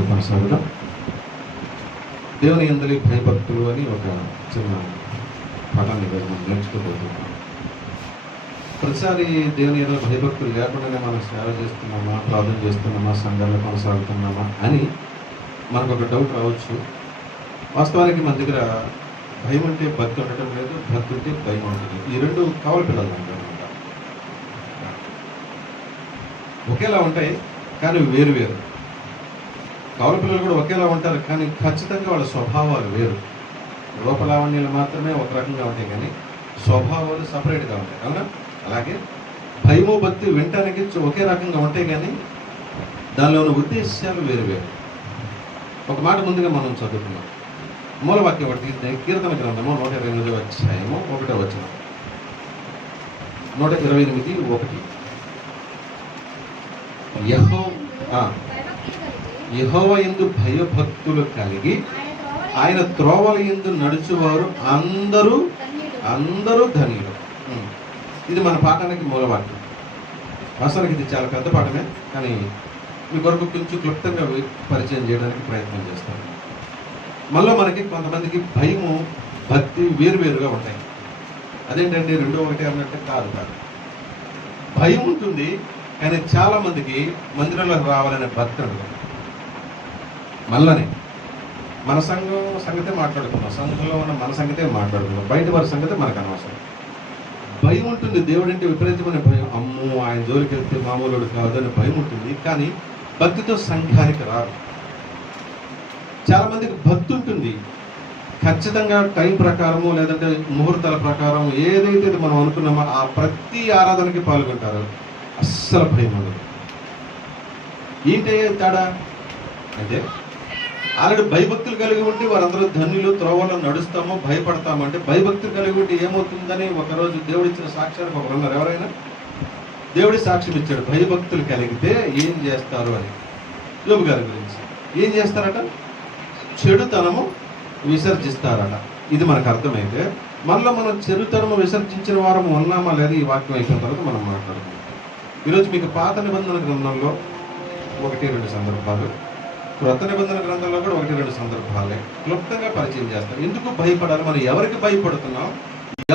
ముందు కొనసాగుదాం. దేవుని అందరి భయభక్తులు అని ఒక చిన్న పాఠాన్ని మనం నేర్చుకోబోతున్నాం ప్రతిసారి దేవుని ఏదో భయభక్తులు లేకుండానే మనం సేవ చేస్తున్నామా ప్రార్థన చేస్తున్నామా సంఘాలు కొనసాగుతున్నామా అని మనకు ఒక డౌట్ రావచ్చు. వాస్తవానికి మన దగ్గర భయం అంటే భక్తి ఉండటం లేదు భక్తి అంటే భయం ఉంటుంది ఈ రెండు కావాలి పిల్లలు అనమాట ఒకేలా ఉంటాయి కానీ వేరు వేరు. కౌల పిల్లలు కూడా ఒకేలా ఉంటారు కానీ ఖచ్చితంగా వాళ్ళ స్వభావాలు వేరు. లోపలావణ్యులు మాత్రమే ఒక రకంగా ఉంటాయి కానీ స్వభావాలు సపరేట్గా ఉంటాయి అవునా? అలాగే భయము భక్తి వినటానికి ఒకే రకంగా ఉంటాయి కానీ దానిలో ఉన్న ఉద్దేశాలు వేరు వేరు. ఒక మాట ముందుగా మనం చదువుకున్నాం మూలవాక్యం ఒకటి కీర్తన గ్రంథము నూట ఇరవై ఎనిమిది అధ్యాయము ఒకటో వచ్చిన నూట ఇరవై ఎనిమిది ఒకటి. యహో యహోవ యందు భయభక్తులు కలిగి ఆయన త్రోవల ఎందు నడుచువారు అందరూ అందరూ ధనియులు. ఇది మన పాఠానికి మూలపాఠం వాస్తవానికి ఇది చాలా పెద్ద పాఠమే కానీ మీ కొరకు కొంచెం క్లుప్తంగా పరిచయం చేయడానికి ప్రయత్నం చేస్తాను. మళ్ళీ మనకి కొంతమందికి భయము భక్తి వేరువేరుగా ఉంటాయి. అదేంటంటే రెండో ఒకటి అన్నట్టు కాదు కాదు. భయం ఉంటుంది కానీ చాలామందికి మందిరంలోకి రావాలనే భక్తి ఉండదు మళ్ళనే మన సంఘం సంగతే మాట్లాడుకున్నాం సంఘంలో ఉన్న మన సంగతే మాట్లాడుకుందాం. బయట వారి సంగతే మనకు అనవసరం. భయం ఉంటుంది. దేవుడు అంటే విపరీతమైన భయం. అమ్మో ఆయన జోలికి వెళ్తే మామూలు కాదు అనే భయం ఉంటుంది. కానీ భక్తితో సంఘానికి రాదు చాలామందికి భక్తి ఉంటుంది. ఖచ్చితంగా టైం ప్రకారము లేదంటే ముహూర్తాల ప్రకారం ఏదైతే మనం అనుకున్నామో ఆ ప్రతి ఆరాధనకి పాల్గొంటారు. అస్సలు భయం ఉండదు. ఏంటి తేడా? అంటే ఆల్రెడీ భయభక్తులు కలిగి ఉంటే వారందరూ ధన్యులు త్రోవలో నడుస్తాము భయపడతాము. అంటే భయభక్తులు కలిగి ఉంటే ఏమవుతుందని ఒకరోజు దేవుడు ఇచ్చిన సాక్ష్యానికి ఒకరు ఉన్నారు ఎవరైనా? దేవుడి సాక్ష్యం ఇచ్చాడు భయభక్తులు కలిగితే ఏం చేస్తారు అని. యోబు గారి గురించి. ఏం చేస్తారట? చెడుతనము విసర్జిస్తారట. ఇది మనకు అర్థమైతే మనలో మనం చెడుతనము విసర్జించిన వారం ఉన్నామా లేదా ఈ వాక్యం అయిపోయిన తర్వాత మనం మాట్లాడుకుంటాం. ఈరోజు మీకు పాత నిబంధన గ్రంథంలో ఒకటి రెండు సందర్భాలు క్రొత్త నిబంధన గ్రంథంలో కూడా ఒకటి రెండు సందర్భాలే క్లుప్తంగా పరిచయం చేస్తారు. ఎందుకు భయపడాలి? మనం ఎవరికి భయపడుతున్నాం?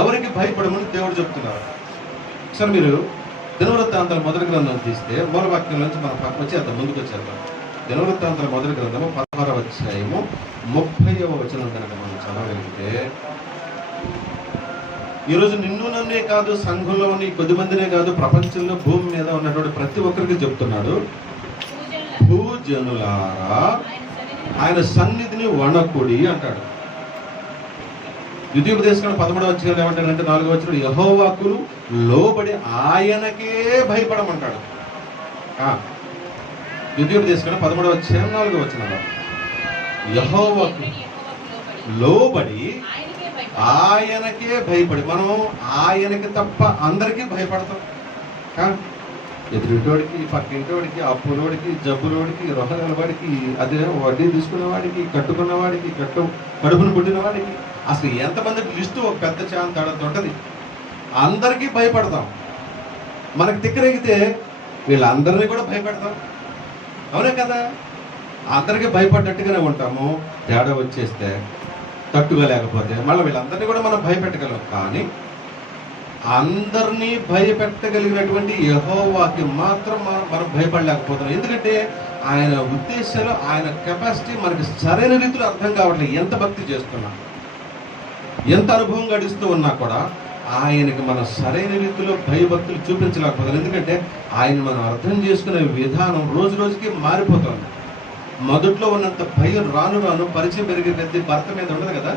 ఎవరికి భయపడమని దేవుడు చెప్తున్నారు. సార్ మీరు దినవృత్తాంతాల మొదటి గ్రంథం తీస్తే మూలవాక్యం నుంచి మనం పక్కన వచ్చేద్దాం ముందుకు వచ్చేద్దాం. దినవృత్తాంతాల మొదటి గ్రంథము పదహారవ అధ్యాయము ముప్పైవ వచనం కనుక మనం చదవగలిగితే ఈరోజు నిన్ను నన్నే కాదు సంఘంలో ఉన్న కొద్ది మందినే కాదు ప్రపంచంలో భూమి మీద ఉన్నటువంటి ప్రతి ఒక్కరికి చెప్తున్నాడు. జనులారా ఆయన సన్నిధిని వణకుడి అంటాడు ద్వితీయోపదేశం పదమూడవ వచ్చిన ఏమంటాడంటే నాలుగో వచ్చిన యహోవాకులు లోబడి ఆయనకే భయపడమంటాడు ఆ, ద్వితీయోపదేశం పదమూడవ వచ్చిన నాలుగో వచ్చిన యహోవాకు లోబడి ఆయనకే భయపడి మనం ఆయనకి తప్ప అందరికీ భయపడతాం కా? ఎదురుటోడికి పక్కింటోడికి అప్పులోడికి జబ్బులోడికి వాడికి అదే వడ్డీ తీసుకున్నవాడికి కట్టుకున్నవాడికి కట్టు కడుపును పుట్టిన వాడికి. అసలు ఎంతమందికి లిస్టు ఒక పెద్ద చాంతాడంత ఉంటుంది అందరికీ భయపడతాం. మనకు తిక్కరెగితే వీళ్ళందరినీ కూడా భయపెడతాం. అవునే కదా? అందరికీ భయపడ్డట్టుగానే ఉంటాము. తేడా వచ్చేస్తే తట్టుగా లేకపోతే మళ్ళీ వీళ్ళందరినీ కూడా మనం భయపెట్టగలం. కానీ అందరినీ భయపెట్టగలిగినటువంటి యహోవాకి మాత్రం మనం మనం భయపడలేకపోతున్నాం. ఎందుకంటే ఆయన ఉద్దేశాలు ఆయన కెపాసిటీ మనకి సరైన రీతిలో అర్థం కావట్లేదు. ఎంత భక్తి చేస్తున్నా ఎంత అనుభవం గడిస్తూ ఉన్నా కూడా ఆయనకి మనం సరైన రీతిలో భయభక్తులు చూపించలేకపోతున్నాం. ఎందుకంటే ఆయన మనం అర్థం చేసుకునే విధానం రోజు రోజుకి మారిపోతుంది. మొదట్లో ఉన్నంత భయం రాను రాను పరిచయం పెరిగే పెద్ద భర్త మీద ఉండదు కదా?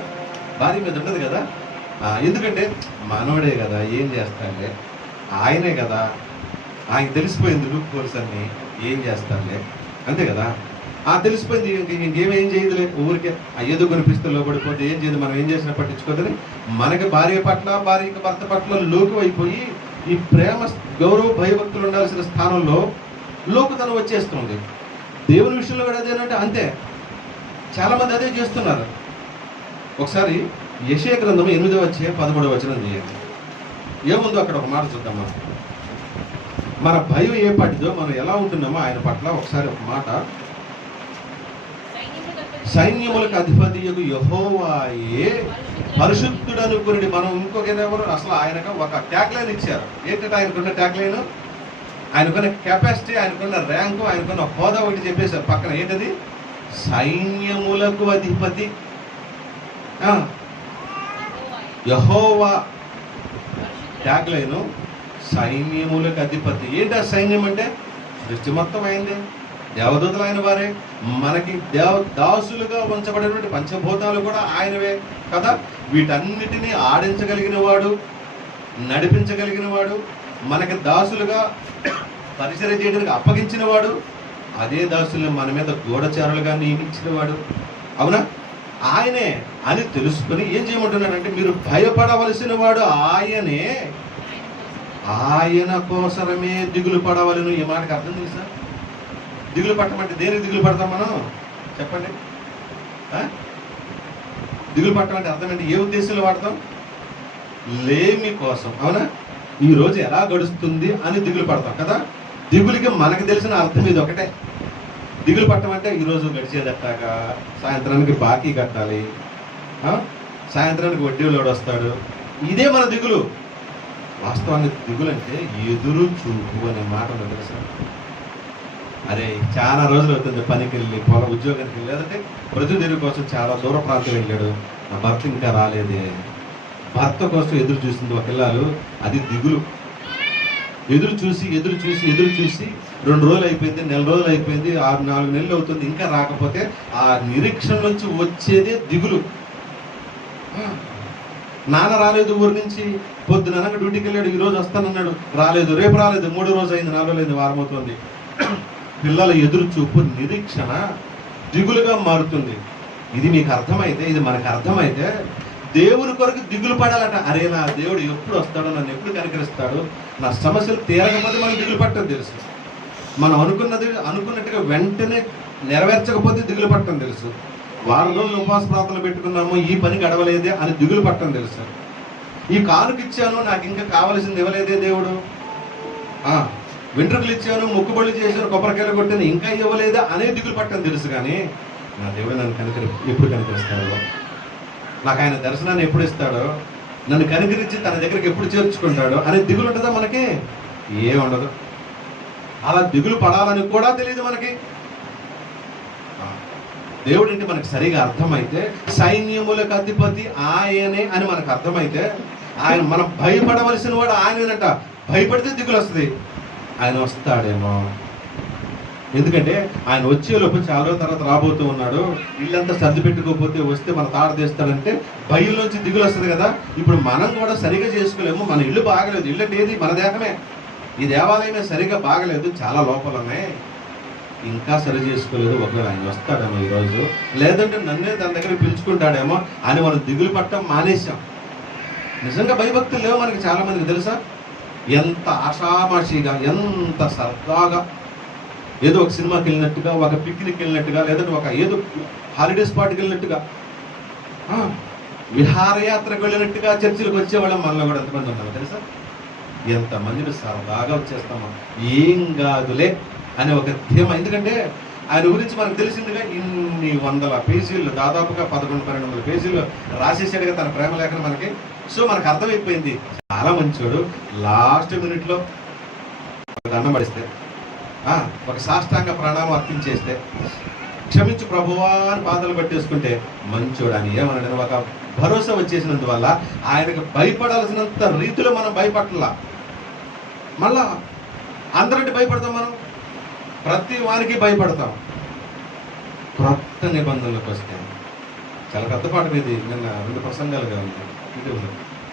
భార్య మీద ఉండదు కదా? ఎందుకంటే మనోడే కదా ఏం చేస్తానులే ఆయనే కదా. ఆయన తెలిసిపోయింది లుక్ కోర్స్ అన్ని ఏం చేస్తానులే అంతే కదా? ఆ తెలిసిపోయింది ఇంక ఇంకేమేం చేయదులే? ఊరికే ఆ ఏదో కనిపిస్తే లోపడిపోతే ఏం చేయదు? మనం ఏం చేసినా పట్టించుకోదని మనకి భార్య పట్ల భార్యకి భర్త పట్ల లోకు అయిపోయి ఈ ప్రేమ గౌరవ భయభక్తులు ఉండాల్సిన స్థానంలో లోకుతనం వచ్చేస్తుంది. దేవుని విషయంలో కూడా అదేనంటే అంతే. చాలామంది అదే చేస్తున్నారు. ఒకసారి యశయ గ్రంథం ఎనిమిదవ వచ్చే పదమూడవ వచనం చేయండి. ఏముందో అక్కడ ఒక మాట చూద్దామా మన. భయం ఏ పాటిదో మనం ఎలా ఉంటున్నామో ఆయన పట్ల ఒకసారి ఒక మాట. సైన్యములకు అధిపతి యహోవాయే పరిశుద్ధుడు అనుకుని మనం ఇంకొక ఎవరు? అసలు ఆయనకు ఒక ట్యాగ్ లైన్ ఇచ్చారు. ఏంటంటే ఆయనకున్న ట్యాగ్ లైన్ ఆయనకున్న కెపాసిటీ ఆయనకున్న ర్యాంకు ఆయనకున్న హోదా ఒకటి చెప్పేశారు పక్కన. ఏంటది? సైన్యములకు అధిపతి. యెహోవా ట్యాగ్ లైన్ సైన్యములకు అధిపతి. ఏంటి ఆ సైన్యం అంటే? సృష్టి మొత్తం అయింది. దేవదూతలు ఆయన వారే. మనకి దేవ దాసులుగా ఉంచబడినటువంటి పంచభూతాలు కూడా ఆయనవే కదా? వీటన్నిటినీ ఆడించగలిగిన వాడు నడిపించగలిగిన వాడు మనకి దాసులుగా పరిచయం చేయడానికి అప్పగించిన వాడు అదే దాసుల్ని మన మీద గూఢచారులుగా నియమించిన వాడు. అవునా? ఆయనే అని తెలుసుకొని ఏం చేయమంటున్నాడంటే మీరు భయపడవలసిన వాడు ఆయనే. ఆయన కోసరమే దిగులు పడవలను. ఈ మాటకు అర్థం తెలుసా? దిగులు పట్టమంటే దేనికి దిగులు పడతాం మనం? చెప్పండి. దిగులు పట్టమంటే అర్థం ఏంటి? ఏ ఉద్దేశంలో వాడతాం? లేమి కోసం. అవునా? ఈ రోజు ఎలా గడుస్తుంది అని దిగులు పడతాం కదా? దిగులకి మనకు తెలిసిన అర్థం ఇది ఒకటే. దిగులు పట్టమంటే ఈరోజు గడిచేదట్టాక సాయంత్రానికి బాకీ కట్టాలి. సాయంత్రానికి సాయంత్రానికి వడ్డీలోడు వస్తాడు. ఇదే మన దిగులు. వాస్తవానికి దిగులు అంటే ఎదురు చూపు అనే మాట ఉంది తెలుసా అరే చాలా రోజులు అవుతుంది పనికి వెళ్ళి పొల ఉద్యోగానికి వెళ్ళి. లేదంటే ప్రతిదిన కోసం చాలా దూర ప్రాంతం వెళ్ళాడు. నా భర్త ఇంకా రాలేదే. భర్త కోసం ఎదురు చూసింది ఒక పిల్లలు అది దిగులు. ఎదురు చూసి ఎదురు చూసి ఎదురు చూసి రెండు రోజులు అయిపోయింది నెల రోజులు అయిపోయింది ఆరు నాలుగు నెలలు అవుతుంది. ఇంకా రాకపోతే ఆ నిరీక్షణ నుంచి వచ్చేదే దిగులు. నాన్న రాలేదు ఊరి నుంచి. పొద్దున అనగా డ్యూటీకి వెళ్ళాడు ఈరోజు వస్తానన్నాడు. రాలేదు రేపు రాలేదు మూడో రోజు అయింది నాలుగు రోజులు అయింది వారం అవుతుంది. పిల్లల ఎదురు చూపు నిరీక్షణ దిగులుగా మారుతుంది. ఇది మీకు అర్థమైతే ఇది మనకు అర్థమైతే దేవుని కొరకు దిగులు పడాలట. అరే నా దేవుడు ఎప్పుడు వస్తాడో నన్ను ఎప్పుడు కనికరిస్తాడు నా సమస్యలు తీరకపోతే మనకు దిగులు పట్టదు తెలుసు. మనం అనుకున్నది అనుకున్నట్టుగా వెంటనే నెరవేర్చకపోతే దిగులు పట్టడం తెలుసు. వారం రోజులు ఉపవాస ప్రార్థనలు పెట్టుకున్నాము ఈ పని గడవలేదే అని దిగులు పట్టడం తెలుసు. ఈ కానుక ఇచ్చాను నాకు ఇంకా కావలసింది ఇవ్వలేదే దేవుడు. వెంట్రుకలు ఇచ్చాను మొక్కుబడులు చేశాను కొబ్బరికాయలు కొట్టాను ఇంకా ఇవ్వలేదా అనే దిగులు పట్టడం తెలుసు కానీ నా దేవుడు నన్ను కనికరి ఎప్పుడు కనికరిస్తాడో? నాకు ఆయన దర్శనాన్ని ఎప్పుడు ఇస్తాడో? నన్ను కనికరించి తన దగ్గరికి ఎప్పుడు చేర్చుకుంటాడో? అనే దిగులు ఉంటుందా మనకి? ఏ ఉండదు. అలా దిగులు పడాలని కూడా తెలియదు మనకి. దేవుడు అంటే మనకు సరిగా అర్థమైతే సైన్యములకు అధిపతి ఆయనే అని మనకు అర్థమైతే ఆయన మనం భయపడవలసిన వాడు ఆయనేనంట. భయపడితే దిగులు వస్తుంది ఆయన వస్తాడేమో. ఎందుకంటే ఆయన వచ్చే లోపు చాలా రోజుల తర్వాత రాబోతూ ఉన్నాడు. ఇల్లంతా సర్ది పెట్టుకోకపోతే వస్తే మన తాడ తీస్తాడంటే భయంలోంచి దిగులు వస్తుంది కదా. ఇప్పుడు మనం కూడా సరిగా చేసుకోలేము. మన ఇల్లు బాగలేదు. ఇల్లు అంటే ఏది? మన దేహమే. ఈ దేవాలయమే సరిగా బాగలేదు చాలా లోపలు ఉన్నాయి ఇంకా సరి చేసుకోలేదు ఒకవేళ ఆయన వస్తాడేమో ఈరోజు. లేదంటే నన్నే తన దగ్గర పిలుచుకుంటాడేమో అని మనం దిగులు పట్టడం మానేశాం. నిజంగా భయభక్తులు లేవు మనకి చాలామందికి తెలుసా? ఎంత ఆషామాషిగా ఎంత సరదాగా. ఏదో ఒక సినిమాకి వెళ్ళినట్టుగా ఒక పిక్నిక్ వెళ్ళినట్టుగా లేదంటే ఒక ఏదో హాలిడే స్పాట్కి వెళ్ళినట్టుగా. విహారయాత్రకు వెళ్ళినట్టుగా చర్చిలకు వచ్చేవాళ్ళం మనలో కూడా ఎంతమంది ఉన్నారు తెలుసా? ఎంతమందిని సరదాగా వచ్చేస్తామో ఏం కాదులే అనే ఒక ధీమ. ఎందుకంటే ఆయన గురించి మనకు తెలిసిందిగా ఇన్ని వందల పేజీలు దాదాపుగా పదకొండు పన్నెండు వందల పేజీలు రాసేసాడుగా తన ప్రేమ లేఖను మనకి. సో మనకు అర్థమైపోయింది. చాలా మంచోడు. లాస్ట్ మినిట్లో ఒక దండం పడిస్తే ఆ, ఒక సాష్టాంగ ప్రణామం అర్పించేస్తే క్షమించు ప్రభువా అని పాదలు పట్టేసుకుంటే మంచోడు అని ఏమన్నాడని ఒక భరోసా వచ్చేసినందువల్ల ఆయనకు భయపడాల్సినంత రీతిలో మనం భయపడాల. మళ్ళా అందరంటే భయపడతాం మనం? ప్రతి వారికి భయపడతాం. క్రొత్త నిబంధనలకు వస్తే చాలా పెద్ద పాట ఇది నిన్న రెండు ప్రసంగాలుగా ఉంది.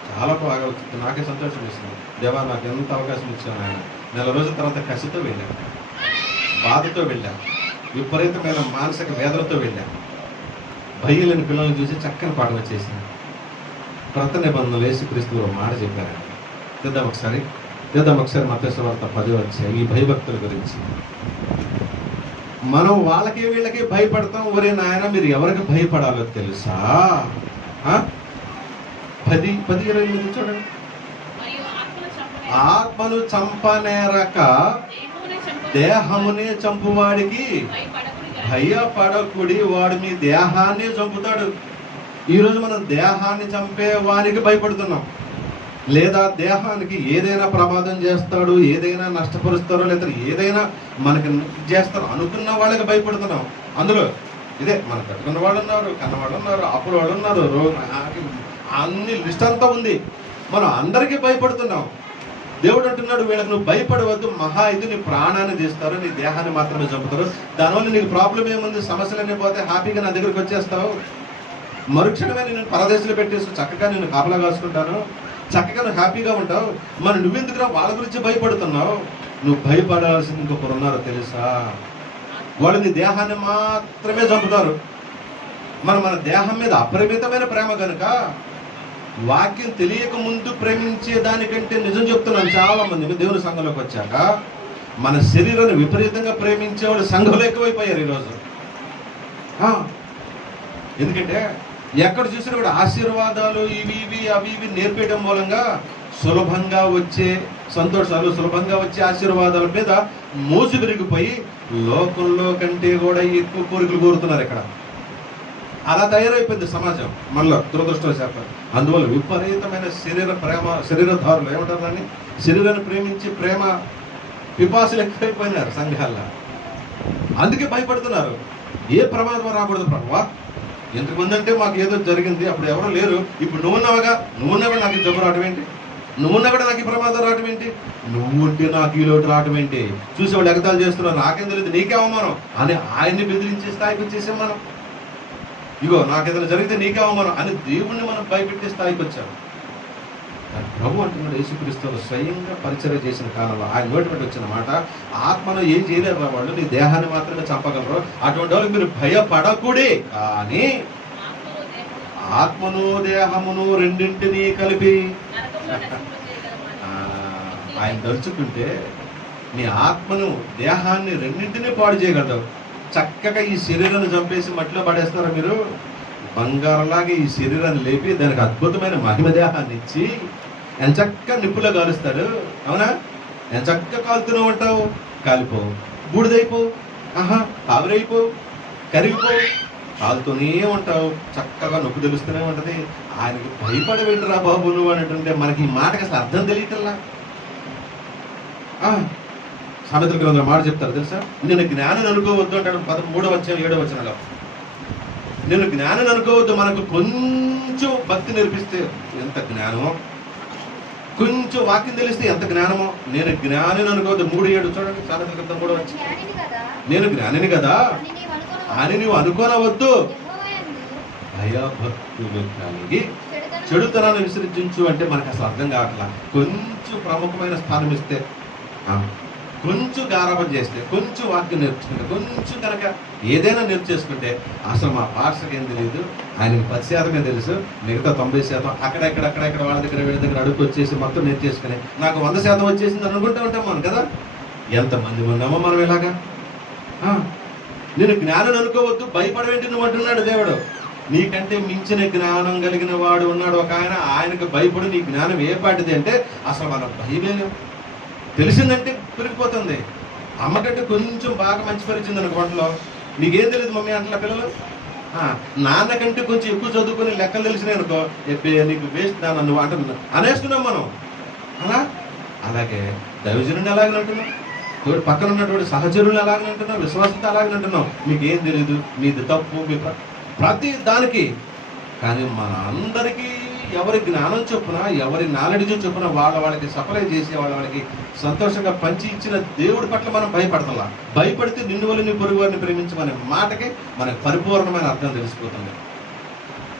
చాలా బాగా వచ్చింది. నాకే సంతోషం ఇస్తుంది దేవా నాకు ఎంత అవకాశం ఇచ్చాను ఆయన నెల రోజుల తర్వాత కసితో వెళ్ళాను బాధతో వెళ్ళాను విపరీతమైన మానసిక వేదనతో వెళ్ళాను భయ్యులని పిల్లల్ని చూసి చక్కని పాట వచ్చేసింది క్రొత్త నిబంధనలు వేసి క్రీస్తువులో మాట చెప్పారు. చూద్దాం ఒకసారి. తెద్దాం ఒకసారి మతేశ్వరత పది వచ్చాయి ఈ భయభక్తుల గురించి. మనం వాళ్ళకి వీళ్ళకి భయపడతాం. ఒరే నాయన మీరు ఎవరికి భయపడాలో తెలుసా? పది పది ఇరవై ఎనిమిది చూడండి. ఆత్మను చంపనే చంపనేరక దేహమునే చంపు చంపువాడికి భయపడకుడి భయపడకుడి వాడు మీ దేహాన్ని చంపుతాడు. ఈరోజు మనం దేహాన్ని చంపే వారికి భయపడుతున్నాం. లేదా దేహానికి ఏదైనా ప్రమాదం చేస్తాడు ఏదైనా నష్టపరుస్తారో లేదా ఏదైనా మనకి చేస్తారో అనుకున్న వాళ్ళకి భయపడుతున్నాం. అందులో ఇదే మన పెట్టుకున్న వాళ్ళు ఉన్నారు కన్నవాళ్ళు ఉన్నారు అప్పుల వాళ్ళు ఉన్నారు రో- అన్ని లిస్ట్ అంతా ఉంది. మనం అందరికీ భయపడుతున్నాం. దేవుడు అంటున్నాడు వీళ్ళకి నువ్వు భయపడవద్దు మహా ఇది నీ ప్రాణాన్ని తీస్తారు నీ దేహాన్ని మాత్రమే చంపుతారు. దానివల్ల నీకు ప్రాబ్లం ఏముంది? సమస్యలన్నీ పోతే హ్యాపీగా నా దగ్గరికి వచ్చేస్తావు. మరుక్షణమే నేను పరదేశంలో పెట్టేసి చక్కగా నేను కాపలా కాసుకుంటాను చక్కగా నువ్వు హ్యాపీగా ఉంటావు. మరి నువ్వెందుకురా వాళ్ళ గురించి భయపడుతున్నావు? నువ్వు భయపడాల్సింది ఇంకొకరు ఉన్నారు తెలుసా? వాళ్ళు నీ దేహాన్ని మాత్రమే చంపుతారు. మరి మన దేహం మీద అపరిమితమైన ప్రేమ కనుక వాక్యం తెలియక ముందు ప్రేమించే దానికంటే నిజం చెప్తున్నాను చాలా మంది దేవుని సంఘంలోకి వచ్చాక. మన శరీరాన్ని విపరీతంగా ప్రేమించేవాడు సంఘంలో ఎక్కువైపోయారు ఈరోజు. ఎందుకంటే ఎక్కడ చూసినా కూడా ఆశీర్వాదాలు ఇవి ఇవి అవి ఇవి నేర్పేయడం మూలంగా సులభంగా వచ్చే సంతోషాలు సులభంగా వచ్చే ఆశీర్వాదాల మీద మోసు పెరిగిపోయి లోకంలో కంటే కూడా ఎక్కువ కోరికలు కోరుతున్నారు ఇక్కడ. అలా తయారైపోయింది సమాజం. మళ్ళా దురదృష్టవశాత్తు. అందువల్ల విపరీతమైన శరీర ప్రేమ శరీరధారులు ఏమంటారు దాన్ని? శరీరాన్ని ప్రేమించి ప్రేమ పిపాసులు ఎక్కువైపోయినారు సంఘాల్లో. అందుకే భయపడుతున్నారు. ఏ ప్రమాదం రాకూడదు ప్రభావ ఎంతమంది అంటే మాకు ఏదో జరిగింది అప్పుడు ఎవరో లేరు. ఇప్పుడు నువ్వున్నావుగా? నువ్వు కూడా నాకు జబ్బు రావడం ఏంటి? నువ్వున్నా కూడా నాకు ఈ ప్రమాదం రావడం ఏంటి? నువ్వు ఉంటే నాకు ఈ లోటు రావడం ఏంటి? చూసి వాళ్ళు ఎగతాలు చేస్తున్నారు నాకేం తెలియదు నీకే అవమానం. అని ఆయన్ని బెదిరించే స్థాయికి వచ్చేసాం మనం. ఇగో నాకేదైనా జరిగితే నీకే అవమానం అని దేవుణ్ణి మనం భయపెట్టే స్థాయికి వచ్చాం. ప్రభు అంటున్నాడు యేసుక్రీస్తువులు స్వయంగా పరిచయం చేసిన కాలంలో ఆయన నోటి వచ్చిన మాట ఆత్మను ఏం చేయలేరు రా వాళ్ళు నీ దేహాన్ని మాత్రమే చంపగలరు అటువంటి వాళ్ళకి మీరు భయపడకూడే. కానీ ఆత్మను దేహమును రెండింటినీ కలిపి ఆయన తలుచుకుంటే నీ ఆత్మను దేహాన్ని రెండింటినీ పాడు చేయగలవు చక్కగా ఈ శరీరాన్ని చంపేసి మట్టిలో పడేస్తారా మీరు? బంగారంలాగా ఈ శరీరాన్ని లేపి దానికి అద్భుతమైన మహిమ దేహాన్ని ఇచ్చి ఎంచక్క నిప్పులో కాలుస్తాడు అవునా? ఎంచక్క కాలుతూనే ఉంటావు కాలిపో. బూడిదైపో. ఆహా ఆవిరైపో కరిగిపో. కాలుతూనే ఉంటావు. చక్కగా నొప్పి తెలుస్తూనే ఉంటది. ఆయనకి భయపడి బాబు నువ్వు అని అంటుంటే మనకి ఈ మాటకి అసలు అర్థం తెలియటల్లా సామెతల గ్రంథం మాట చెప్తారు తెలుసా? నేను జ్ఞానం అనుకోవద్దు అంటాడు పదమూడవ వచ్చిన ఏడవ వచనంలో. నేను జ్ఞానం అనుకోవద్దు మనకు కొంచెం భక్తి నేర్పిస్తే ఎంత జ్ఞానమో. కొంచెం వాక్యం తెలిస్తే ఎంత జ్ఞానమో. నేను జ్ఞానిని అనుకోవద్దు. మూడు ఏడు చూడండి. సామెతల క్రితం కూడా వచ్చి నేను జ్ఞానిని కదా? అని నువ్వు అనుకోనవద్దు. భయభక్తులు కలిగి చెడుతనాన్ని విసర్జించు అంటే మనకు అసలు అర్థం కావట్లా. కొంచెం ప్రముఖమైన స్థానం ఇస్తే కొంచెం గారాబం చేస్తే కొంచెం వాక్యం నేర్చుకుంటే కొంచెం కనుక ఏదైనా నేర్చేసుకుంటే అసలు మా పాస్టర్కి ఏం తెలియదు ఆయనకి పది శాతమే తెలుసు మిగతా తొంభై శాతం అక్కడెక్కడ అక్కడెక్కడ వాళ్ళ దగ్గర వీళ్ళ దగ్గర అడుగు వచ్చేసి మొత్తం నేర్చేసుకుని నాకు వంద శాతం వచ్చేసింది అనుకుంటూ ఉంటాం మనం కదా? ఎంతమంది ఉన్నామో మనం ఇలాగా? నేను జ్ఞానం అనుకోవద్దు భయపడవేంటి నువ్వు అంటున్నాడు దేవుడు. నీకంటే మించిన జ్ఞానం కలిగిన వాడు ఉన్నాడు. ఒక ఆయన ఆయనకు భయపడు నీ జ్ఞానం ఏ పాటిది అంటే అసలు మన భయమే లేవు తెలిసిందంటే పెరిగిపోతుంది అమ్మకంటే కొంచెం బాగా మంచి పరిచింది అనుకో వంటలో. నీకేం తెలియదు మమ్మీ అంటున్నా పిల్లలు? నాన్నకంటే కొంచెం ఎక్కువ చదువుకుని లెక్కలు తెలిసినాయి అనుకో. ఎబ్బే నీకు వేస్ట్ నాన్న నువ్వు అంటున్నా అనేస్తున్నాం మనం. అలా? అలాగే దైవజనుని అలాగే అంటున్నాం తోడు పక్కన ఉన్నటువంటి సహచరులు అలాగే అంటున్నాం విశ్వాసత అలాగే అంటున్నాం మీకేం తెలియదు మీది తప్పు మీ ప్ర- ప్రతి దానికి. కానీ మన అందరికీ ఎవరి జ్ఞానం చొప్పున ఎవరి నాలెడ్జ్ చొప్పున వాళ్ళ వాళ్ళకి సప్లై చేసి వాళ్ళ వాళ్ళకి సంతోషంగా పంచి ఇచ్చిన దేవుడి పట్ల మనం భయపడతలా భయపడితే నిన్ను వల్ల నీ పొరుగు వారిని ప్రేమించమనే మాటకి మనకు పరిపూర్ణమైన అర్థం తెలిసిపోతుంది.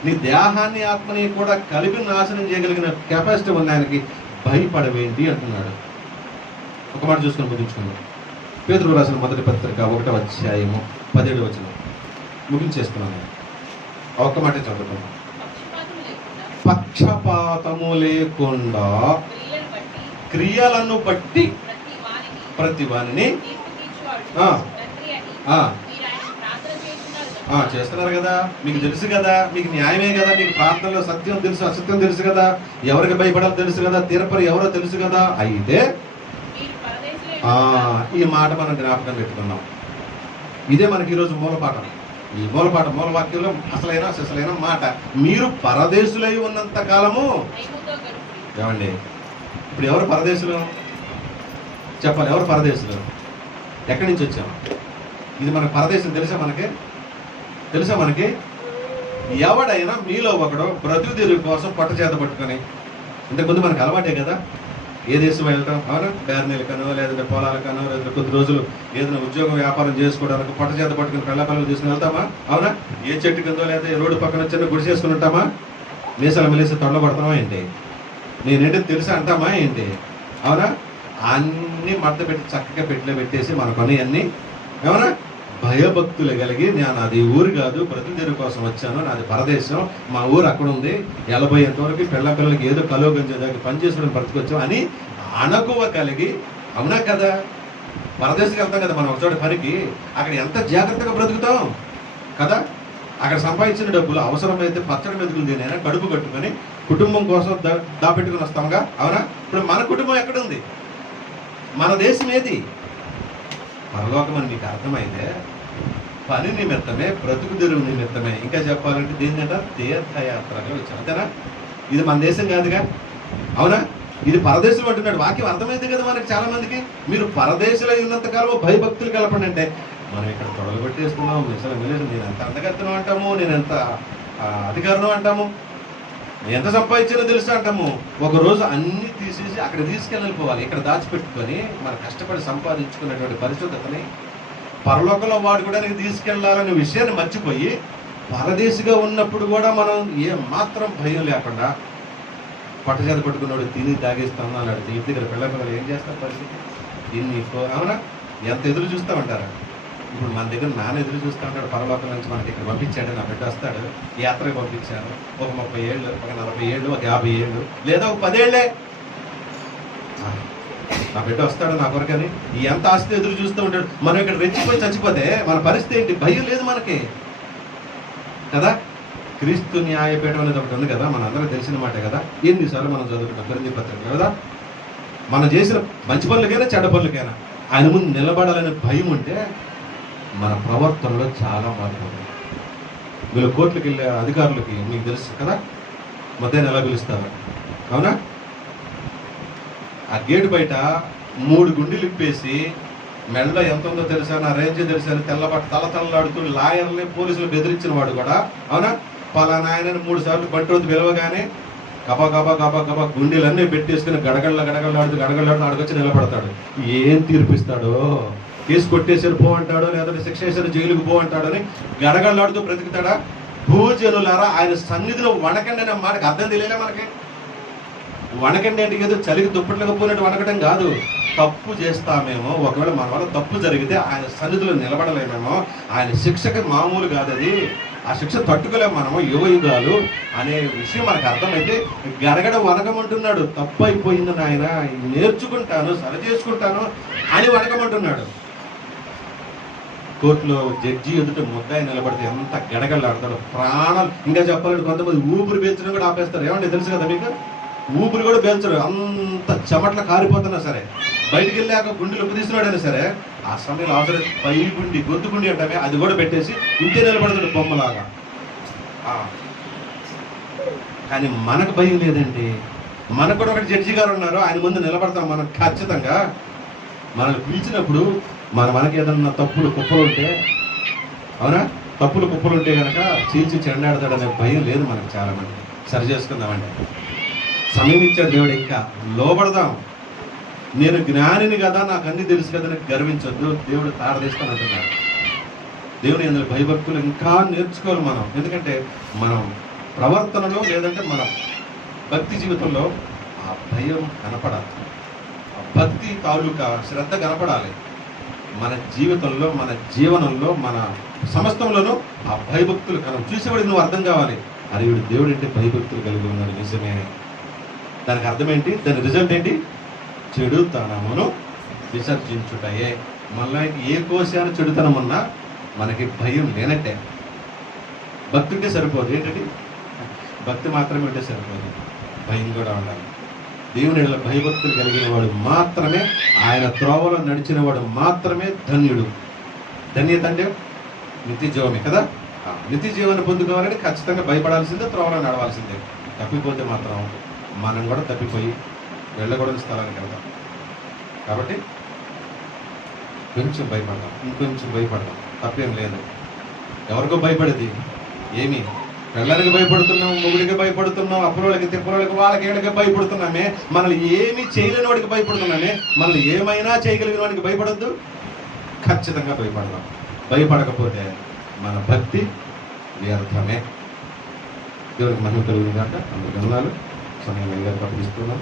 నీ దేహాన్ని ఆత్మని కూడా కలిపి నాశనం చేయగలిగిన కెపాసిటీ ఉన్న ఆయనకి భయపడవేంటి అంటున్నాడు. ఒక మాట చూసుకొని ముగించుకుందాం. పేదరు రాసిన మొదటి పత్రిక ఒకటో అధ్యాయము పదిహేడు వచ్చిన ముగించేస్తున్నాను. ఒక్క మాట చదువుతాం పక్షపాతము లేకుండా క్రియలను బట్టి ప్రతి వానికి చేస్తున్నారు కదా. మీకు తెలుసు కదా. మీకు న్యాయమే కదా. మీకు ప్రాంతంలో సత్యం తెలుసు అసత్యం తెలుసు కదా. ఎవరికి భయపడాలి తెలుసు కదా. తీరపరి ఎవరో తెలుసు కదా. అయితే ఈ మాట మనం జ్ఞాపకం పెట్టుకున్నాం. ఇదే మనకి ఈరోజు మూలపాఠం ఈ మూలపాట మూలవాక్యంలో అసలైన అసలైన మాట. మీరు పరదేశులై ఉన్నంత కాలము ఏమండి? ఇప్పుడు ఎవరు పరదేశులు? చెప్పాలి ఎవరు పరదేశులు? ఎక్కడి నుంచి వచ్చాము? ఇది మనకు పరదేశం తెలుసా మనకి? తెలుసా మనకి? ఎవడైనా మీలో ఒకడు బ్రతుకుదిరి కోసం పొట్ట చేత పట్టుకొని ఇంతకుముందు మనకు అలవాటే కదా? ఏ దేశం వెళ్తాం అవునా? బ్యార్నీలకనో లేదంటే పొలాలకనో లేదంటే కొద్ది రోజులు ఏదైనా ఉద్యోగం వ్యాపారం చేసుకోవడానికి పొట్ట చేత పట్టుకుని కళ్ళ తీసుకుని వెళ్తామా? అవునా? ఏ చెట్టు కిందో లేదా ఏ రోడ్డు పక్కన చిన్న గుడి చేసుకుని ఉంటామా? మీసాలు మెలిసి తొండ పడతామా ఏంటి? నేనేంటి తెలుసా అంటామా ఏంటి? అవునా? అన్నీ మడత పెట్టి చక్కగా పెట్టిలో పెట్టేసి మన పని అన్నీ. ఏమన్నా భయభక్తులు కలిగి నేను అది ఊరు కాదు బ్రతుకుదేరు కోసం వచ్చాను నాది పరదేశం మా ఊరు అక్కడ ఉంది ఎలబోయేంత వరకు పిల్ల పిల్లలకి ఏదో కలువ గంజేదానికి పని చేసుకోవడం అని అణకువ కలిగి అవునా కదా? పరదేశంకి వెళ్తాం కదా మనం ఒకచోట పనికి అక్కడ ఎంత జాగ్రత్తగా బ్రతుకుతాం? కదా? అక్కడ సంపాదించిన డబ్బులు అవసరమైతే పచ్చడి మెతుకులు తినైనా కడుపు కట్టుకొని కుటుంబం కోసం దా- దాపెట్టుకుని వస్తాంగా అవునా? ఇప్పుడు మన కుటుంబం ఎక్కడ ఉంది? మన దేశం ఏది? పరలోకం అని మీకు అర్థమైతే పని నిమిత్తమే బ్రతుకు తెరువు నిమిత్తమే. ఇంకా చెప్పాలంటే దేనికంటే తీర్థయాత్ర తీర్థయాత్రగా వచ్చాం అంతేనా? ఇది మన దేశం కాదుగా? అవునా? ఇది పరదేశం అంటున్నాడు. వాక్యం అర్థమైంది కదా మనకి చాలా మందికి మీరు పరదేశంలో ఉన్నంతకాలం భయభక్తులు కలపండి అంటే మనం ఇక్కడ తొడలు పెట్టేసుకున్నాం మిషన్ నేను ఎంత అందగత్తనం అంటాము? నేను ఎంత ఆ, అధికారం అంటాము? ఎంత సంపాదించాలో తెలుసు అంటాము? ఒక రోజు అన్ని తీసేసి అక్కడ తీసుకెళ్ళిపోవాలి. ఇక్కడ దాచిపెట్టుకొని మన కష్టపడి సంపాదించుకున్నటువంటి పరిశుద్ధతని పరలోకంలో వాడుకోవడానికి తీసుకెళ్ళాలనే విషయాన్ని మర్చిపోయి పరదేశిగా ఉన్నప్పుడు కూడా మనం ఏ మాత్రం భయం లేకుండా పట్టచేత పట్టుకున్నాడు తిని తాగేస్తాను అన్నాడు ఇంటి దగ్గర పిల్లల పిల్లలు ఏం చేస్తారు పరిస్థితి? ఇన్ని అవునా? ఎంత ఎదురు చూస్తామంటారా? ఇప్పుడు మన దగ్గర నాన్న ఎదురు చూస్తూ ఉంటాడు పరలోకం నుంచి మనకి ఇక్కడ పంపించాడు నా బిడ్డ వస్తాడు యాత్రకు పంపించాను ఒక ముప్పై ఏళ్ళు ఒక నలభై ఏళ్ళు ఒక యాభై ఏళ్ళు లేదా ఒక పదేళ్ళే నా బిడ్డ వస్తాడు నా కొరకని. ఎంత ఆస్తి ఎదురు చూస్తూ ఉంటాడు. మనం ఇక్కడ రెచ్చిపోయి చచ్చిపోతే మన పరిస్థితి ఏంటి? భయం లేదు మనకి. కదా? క్రీస్తు న్యాయపీఠం అనేది ఒకటి ఉంది కదా మనందరం తెలిసిన మాట కదా? ఎన్నిసార్లు మనం చదువుకుంటాం గురించి పత్రిక కదా? మనం చేసిన మంచి పనులకైనా చెడ్డ పనులకైనా ఆయన ముందు నిలబడాలనే భయం ఉంటే మన ప్రవర్తనలో చాలా మార్పు ఉంది. వీళ్ళు కోర్టులకు వెళ్ళే అధికారులకి మీకు తెలుసు కదా? మధ్యాహ్నం ఎలా పిలుస్తారు? అవునా? ఆ గేటు బయట మూడు గుండెలు ఇప్పేసి మెడలో ఎంత ఉందో తెలుసా? నా రేంజ్ తెలుసా? అని తెల్లబట్ట తల తలలాడుతూ లాయర్ని పోలీసులు బెదిరించిన వాడు కూడా. అవునా? పలానా ఆయనని మూడు సార్లు బంట్రోజు పిలవగానే గబా గబా గబా గబా గుండెలన్నీ పెట్టేసుకుని గడగళ్ళ గడగళ్ళాడుతూ గడగళ్ళాడుతూ అడగొచ్చి నిలబడతాడు. ఏం తీర్పిస్తాడో? కేసు కొట్టేశారు పో అంటాడో లేదంటే శిక్ష వేసారు జైలుకు పో అంటాడో అని గడగడలాడుతూ బ్రతుకుతాడా? భూజనులారా ఆయన సన్నిధిలో వణకండి అనే మాటకి అర్థం తెలియలే మనకి. వణకండి అంటే ఏదో చలికి దుప్పట్లకపోయినట్టు వణకటం కాదు. తప్పు చేస్తామేమో ఒకవేళ మన వల్ల తప్పు జరిగితే ఆయన సన్నిధిలో నిలబడలేమేమో ఆయన శిక్షకి మామూలు కాదు అది ఆ శిక్ష తట్టుకోలేము మనము యువయుగాలు అనే విషయం మనకు అర్థమైతే గడగడ వనకమంటున్నాడు తప్పు అయిపోయింది ఆయన నేర్చుకుంటాను సరి చేసుకుంటాను అని వనకమంటున్నాడు కోర్టులో జడ్జి ఎదుట ముద్దాయి నిలబడితే ఎంత గడగడలాడతాడు ప్రాణాలు. ఇంకా చెప్పాలంటే కొంతమంది ఊపిరి పీల్చడం కూడా ఆపేస్తారు. ఏమంటే తెలుసు కదా మీకు? ఊపిరి కూడా పీల్చరు. అంత చెమట్ల కారిపోతున్నా సరే బయటికి వెళ్ళాక గుండెలు ఉపదీస్తున్నాడైనా సరే ఆ సమయంలో అవసరం పై గుండి గొంతు గుండి అంటామే అది కూడా పెట్టేసి ఇంటే నిలబడతాడు బొమ్మలాగా. కానీ మనకు భయం లేదండి. మనకు కూడా ఒకటి జడ్జి గారు ఉన్నారు ఆయన ముందు నిలబడతాం మనం ఖచ్చితంగా. మనల్ని పిలిచినప్పుడు మన మనకి ఏదన్నా తప్పులు కుప్పలు ఉంటే అవునా? తప్పులు కుప్పలు ఉంటే కనుక చీల్చి చెండాడతాడనే భయం లేదు మనకు చాలా మంది సరి చేసుకుందామంటే సమయం ఇచ్చాడు దేవుడు ఇంకా. లోపడదాం నేను జ్ఞానిని కదా నాకు అన్ని తెలుసు కదా నాకు గర్వించొద్దు. దేవుడు తారదీస్తాను అంటున్నాడు దేవుని అందులో భయభక్తులు ఇంకా నేర్చుకోవాలి మనం. ఎందుకంటే మనం ప్రవర్తనలో లేదంటే మన భక్తి జీవితంలో ఆ భయం కనపడాలి. ఆ భక్తి తాలూకా శ్రద్ధ కనపడాలి. మన జీవితంలో మన జీవనంలో మన సమస్తంలోనూ ఆ భయభక్తులు కనం. చూసేవాడికి నువ్వు అర్థం కావాలి. అరే వీడు దేవుడు అంటే భయభక్తులు కలిగి ఉన్నాడు నిజమే. దానికి అర్థం ఏంటి దాని రిజల్ట్ ఏంటి? చెడుతనమును విసర్జించుటయే. మళ్ళీ ఏ కోశాన చెడుతనం ఉన్నా మనకి భయం లేనట్టే. భక్తి ఉంటే సరిపోదు. ఏంటండి భక్తి మాత్రమే ఉంటే సరిపోదు. భయం కూడా ఉండాలి. దేవుని భయభక్తులు కలిగిన వాడు మాత్రమే ఆయన త్రోవలో నడిచిన వాడు మాత్రమే ధన్యుడు. ధన్యత అంటే నిత్య జీవమే కదా? నిత్య జీవాన్ని పొందుకోవాలంటే ఖచ్చితంగా భయపడాల్సిందే త్రోవలో నడవాల్సిందే. తప్పిపోతే మాత్రం మనం కూడా తప్పిపోయి వెళ్ళకూడని స్థలానికి వెళ్తాం. కాబట్టి కొంచెం భయపడదాం ఇంకొంచెం భయపడదాం. తప్పేం లేదు. ఎవరికో భయపడేది ఏమి? పిల్లలకి భయపడుతున్నాం మొగుడికి భయపడుతున్నాం అప్పులకి తిప్పలకి వాళ్ళకి వీళ్ళకి భయపడుతున్నామే. మనల్ని ఏమి చేయలేని వాడికి భయపడుతున్నామే. మనల్ని ఏమైనా చేయగలిగిన వాడికి భయపడద్దు. ఖచ్చితంగా భయపడదాం. భయపడకపోతే మన భక్తి వ్యర్థమే. దేవునికి మహిమ కలుగుతుంది కాక అందుకు గమనాలు సమయం గారికి అప్పగిస్తున్నాం